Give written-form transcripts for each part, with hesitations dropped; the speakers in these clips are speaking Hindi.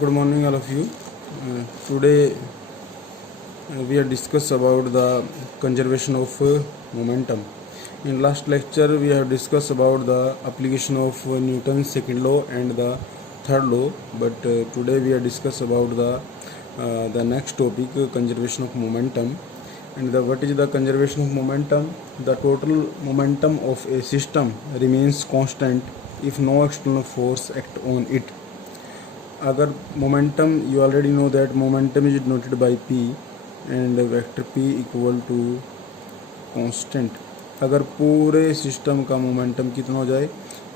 Good morning, all of you. Today we are discuss about the conservation of momentum. In last lecture, we have discussed about the application of Newton's second law and the third law. But today we are discuss about the next topic, conservation of momentum. And what is the conservation of momentum? The total momentum of a system remains constant if no external force act on it. अगर momentum you already know that momentum is denoted by P and vector P equal to constant. अगर पूरे सिस्टम का मोमेंटम कितना हो जाए,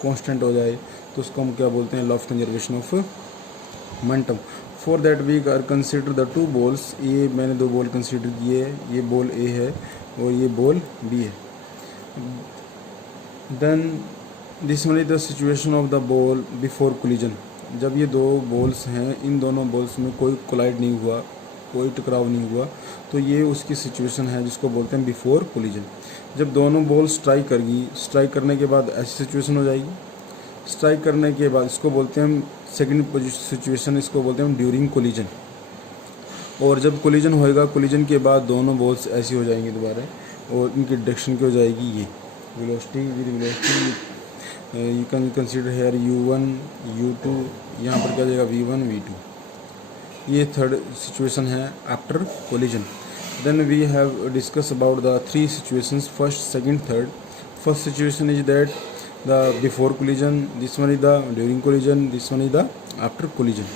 कांस्टेंट हो जाए, तो उसको हम क्या बोलते हैं, law of conservation of momentum. For that we are consider the two balls. ये मैंने दो बॉल कंसिडर किए है, ये बॉल ए है और ये बॉल बी है. Then this one is the situation of the ball before collision. जब ये दो बॉल्स हैं, इन दोनों बॉल्स में कोई कोलाइड नहीं हुआ, कोई टकराव नहीं हुआ, तो ये उसकी सिचुएशन है जिसको बोलते हैं बिफोर कोलिजन. जब दोनों बॉल स्ट्राइक करेगी, स्ट्राइक करने के बाद ऐसी सिचुएशन हो जाएगी. स्ट्राइक करने के बाद इसको बोलते हैं हम सेकंड सिचुएशन, इसको बोलते हैं हम ड्यूरिंग कोलिजन. और जब कोलिजन होएगा, कोलिजन के बाद दोनों बॉल्स ऐसी हो जाएंगी दोबारा, और इनकी डायरेक्शन क्या हो जाएगी, ये velocity with velocity. You can consider here u1 u2, यहाँ पर क्या हो जाएगा v1 v2. ये थर्ड सिचुएशन है after collision. Then we have discuss about the three situations, first second third. First situation is that the before collision, this one is the during collision, this one is the after collision.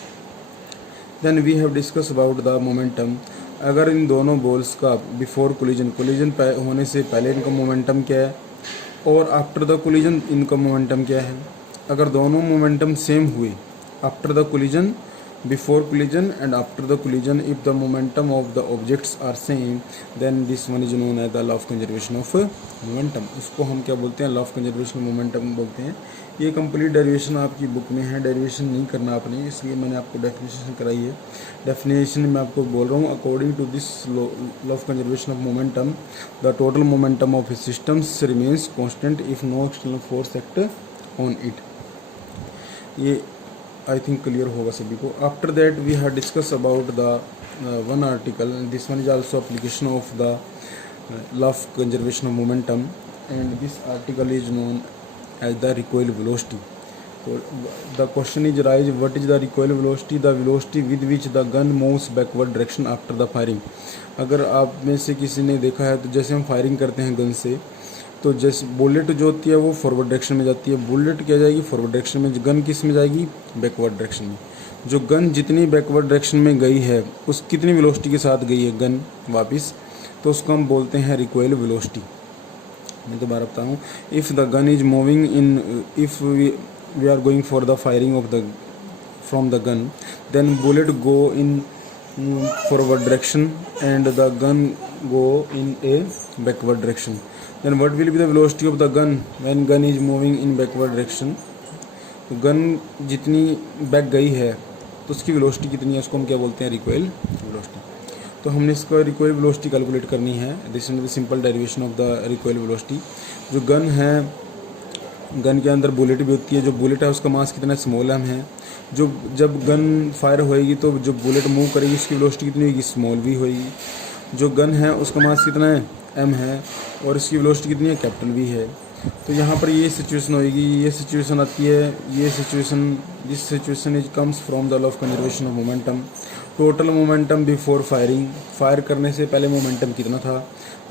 Then we have discuss about the momentum. अगर इन दोनों बॉल्स का बिफोर कोलिजन, कोलिजन होने से पहले इनका मोमेंटम क्या है, और आफ्टर द कोलिजन इनका मोमेंटम क्या है. अगर दोनों मोमेंटम सेम हुए after the collision, before collision and after the collision, if the momentum of the objects are same, then this one is known as the law of conservation of momentum. उसको हम क्या बोलते हैं, law of conservation of momentum बोलते हैं. ये कंप्लीट डेरिवेशन आपकी बुक में है, डेरिवेशन नहीं करना आपने, इसलिए मैंने आपको डेफिनेशन कराई है. डेफिनेशन में आपको बोल रहा हूँ, according to this law of conservation of momentum, the total momentum of a systems remains constant if no external force act on it. ये आई थिंक क्लियर होगा सभी को. After that we have discuss about the one article, this one is also application of the law of conservation of momentum, and this article is known as the recoil velocity. So the question is arise, what is the recoil velocity? The velocity with which the gun moves backward direction after the firing. अगर आप में से किसी ने देखा है, तो जैसे हम फायरिंग करते हैं गन से, तो जैसे बुलेट जो होती है वो फॉरवर्ड डायरेक्शन में जाती है. बुलेट क्या जाएगी, फॉरवर्ड डायरेक्शन में. गन किस में जाएगी, बैकवर्ड डायरेक्शन में. जो गन जितनी बैकवर्ड डायरेक्शन में गई है, उस कितनी वेलोसिटी के साथ गई है गन वापस, तो उसको हम बोलते हैं रिकॉइल वेलोसिटी. मैं दोबारा बताता हूँ. If the gun is moving in, if we are going for the firing of the from the gun, then bullet go in forward direction and the gun go in a backward direction. Then what will be the velocity of the gun when gun is moving in backward direction. Gun जितनी बैक गई है, तो उसकी वेलोसिटी कितनी है, उसको हम क्या बोलते हैं, रिकॉइल वेलोसिटी. तो हमने इसका रिकॉइल वेलोसिटी कैलकुलेट करनी है. This is the simple derivation of the recoil velocity. जो गन है, गन के अंदर बुलेट भी होती है. जो बुलेट है उसका मास कितना, स्मॉल एम है. जो जब गन फायर होएगी, तो जो बुलेट मूव करेगी उसकी वेलोसिटी कितनी होगी, स्मॉल वी होएगी. जो गन है उसका मास कितना है, एम है, और इसकी वेलोसिटी कितनी है, कैपिटल वी है. तो यहाँ पर ये सिचुएशन होएगी, ये सिचुएशन आती है, ये situation, this situation is comes from the law of conservation of momentum. Total momentum before firing, fire करने से पहले मोमेंटम कितना था,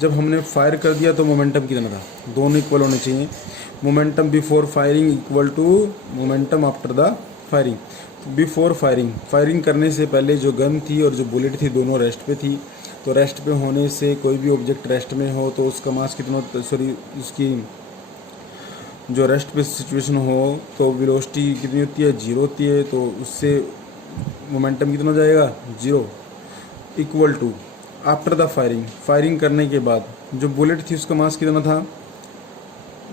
जब हमने फायर कर दिया तो मोमेंटम कितना था, दोनों इक्वल होने चाहिए. Momentum before firing equal to momentum after the firing. Before firing, firing करने से पहले जो गन थी और जो बुलेट थी दोनों रेस्ट पे थी. तो रेस्ट पे होने से कोई भी ऑब्जेक्ट रेस्ट में हो तो उसका मास कितना, सॉरी उसकी जो रेस्ट पे सिचुएशन हो तो वेलोसिटी कितनी होती है, जीरो होती है. तो उससे मोमेंटम कितना हो जाएगा, zero. Equal to after the firing, firing करने के बाद जो बुलेट थी उसका मास कितना था,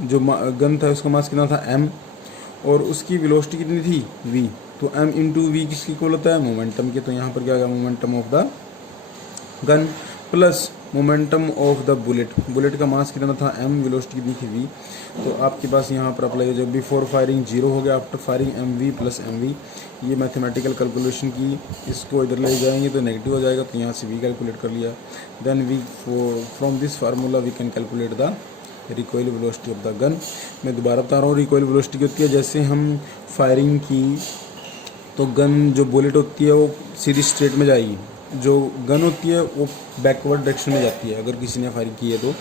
जो गन था उसका मास कितना था, एम, और उसकी वेलोसिटी कितनी थी, वी. तो एम इंटू वी किसकी इक्वल होता है, मोमेंटम के. तो यहाँ पर क्या आ गया, momentum of the gun plus momentum of the bullet, bullet का मास कितना था m, वेलोसिटी कितनी थी v। तो आपके पास यहाँ पर अप्लाई हो जाए, बिफोर फायरिंग 0 हो गया, after firing mv plus mv। ये मैथमेटिकल कैलकुलेशन की, इसको इधर ले जाएंगे तो नेगेटिव हो जाएगा, तो यहाँ से v कैलकुलेट कर लिया। Then we from this formula we can calculate the recoil velocity of the gun. मैं दोबारा बता रहा हूँ, रिकॉइल वेलोसिटी होती है, जैसे हम फायरिंग की तो गन जो बुलेट होती है वो सीधी स्ट्रेट में जाएगी, जो गन होती है वो बैकवर्ड डायरेक्शन में जाती है। अगर किसी ने फायरिंग की है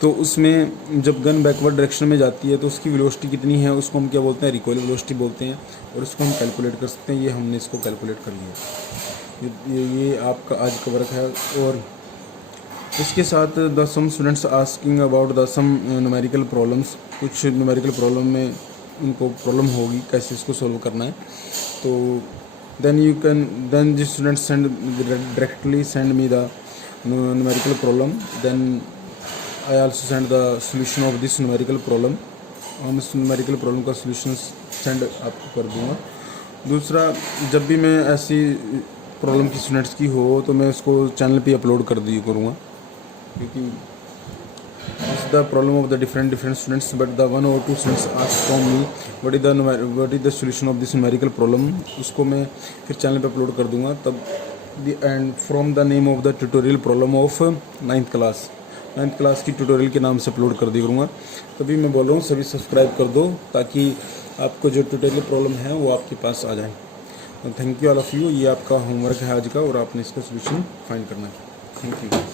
तो उसमें जब गन बैकवर्ड डायरेक्शन में जाती है तो उसकी वेलोसिटी कितनी है, उसको हम क्या बोलते हैं, रिकॉइल वेलोसिटी बोलते हैं, और इसको हम कैलकुलेट कर सकते हैं। ये हमने इसको कैलकुलेट कर लिया। ये आपका आज का वर्क है। और इसके साथ the some students asking about the some numerical problems, कुछ न्यूमेरिकल प्रॉब्लम में उनको प्रॉब्लम होगी कैसे इसको सॉल्व करना है। तो then the students directly send me the numerical problem, then I also send the solution of this numerical problem। हम इस numerical problem का solution send आपको कर दूंगा। दूसरा, जब भी मैं ऐसी प्रॉब्लम की स्टूडेंट्स की हो तो मैं उसको चैनल पे अपलोड कर दिया करूँगा, क्योंकि it's the problem of the different students, but the one or two students ask from me what is the solution of this numerical problem, उसको मैं फिर चैनल पे अपलोड कर दूंगा। तब and from the name of the tutorial problem of 9th class की ट्यूटोरियल के नाम से अपलोड कर दिया करूँगा। तभी मैं बोल रहा हूँ सभी सब्सक्राइब कर दो, ताकि आपको जो ट्यूटोरियल प्रॉब्लम है वो आपके पास आ जाए। Thank you all of you. ये आपका होमवर्क है आज का, और आपने इसका सोल्यूशन फाइंड करना है। Thank you.